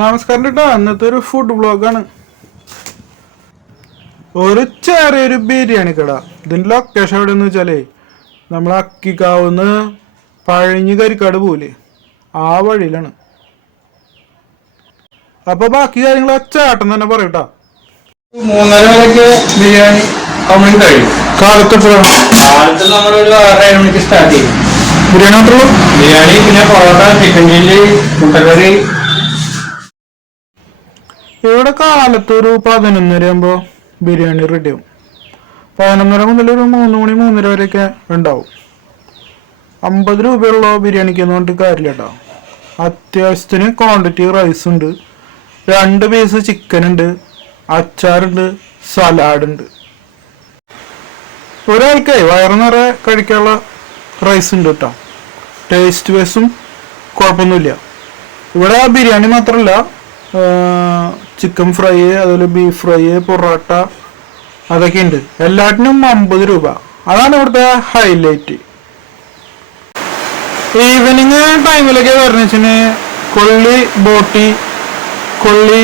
നമസ്കാരം കേട്ടോ. അന്നത്തെ ഒരു ഫുഡ് വ്ളോഗാണ്. ഒരു ചെറിയൊരു ബിരിയാണി കട. ഇതിൻ്റെ ലൊക്കേഷൻ എവിടെയെന്ന് വെച്ചാലേ നമ്മൾ അക്കിക്കാവുന്ന് പഴഞ്ഞ് കരിക്കാട് പോലെ ആ വഴിയിലാണ്. അപ്പൊ ബാക്കി കാര്യങ്ങൾ ചേട്ടൻ തന്നെ പറയൂട്ടാ. 3:30 വരെയൊക്കെ ബിരിയാണി കഴിയും. കാലത്ത് നമ്മളൊരു 6-7 മണിക്ക് സ്റ്റാർട്ട് ചെയ്യും. ബിരിയാണി മാത്രമേ ഉള്ളൂ? ബിരിയാണി, പിന്നെ പൊറോട്ട, ചിക്കൻ ചില്ലി, മുട്ടക്കറി. ഇവിടെ കാലത്ത് ഒരു 11:30 ആകുമ്പോൾ ബിരിയാണി റെഡിയാവും. 11:30 മുതൽ ഒരു 3 മണി 3:30 വരെയൊക്കെ ഉണ്ടാവും. 50 രൂപയുള്ള ബിരിയാണിക്ക് എന്ന് പറഞ്ഞിട്ട് കാര്യമില്ല കേട്ടോ. അത്യാവശ്യത്തിന് ക്വാണ്ടിറ്റി റൈസ് ഉണ്ട്, 2 പീസ് ചിക്കൻ ഉണ്ട്, അച്ചാറുണ്ട്, സലാഡ് ഉണ്ട്. ഒരാൾക്ക് വയറ് നിറയെ കഴിക്കാനുള്ള റൈസ് ഉണ്ട് കേട്ടോ. ടേസ്റ്റ് വൈസും കുഴപ്പമൊന്നുമില്ല. ഇവിടെ ബിരിയാണി മാത്രമല്ല, ചിക്കൻ ഫ്രൈ, അതുപോലെ ബീഫ് ഫ്രൈ, പൊറോട്ട അതൊക്കെ ഉണ്ട്. എല്ലാറ്റിനും 50 രൂപ. അതാണ് ഇവിടുത്തെ ഹൈലൈറ്റ്. ഈവനിങ് ടൈമിലൊക്കെ പറഞ്ഞു വെച്ചാൽ കൊള്ളി ബോട്ടി, കൊള്ളി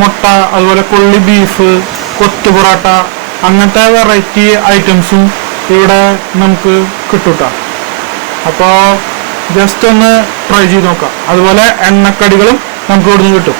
മുട്ട, അതുപോലെ കൊള്ളി ബീഫ്, കൊത്തു പൊറോട്ട, അങ്ങനത്തെ വെറൈറ്റി ഐറ്റംസും ഇവിടെ നമുക്ക് കിട്ടൂട്ടാ. അപ്പോൾ ജസ്റ്റ് ഒന്ന് ട്രൈ ചെയ്ത് നോക്കാം. അതുപോലെ എണ്ണക്കടികളും നമുക്ക് ഇവിടുന്ന് കിട്ടും.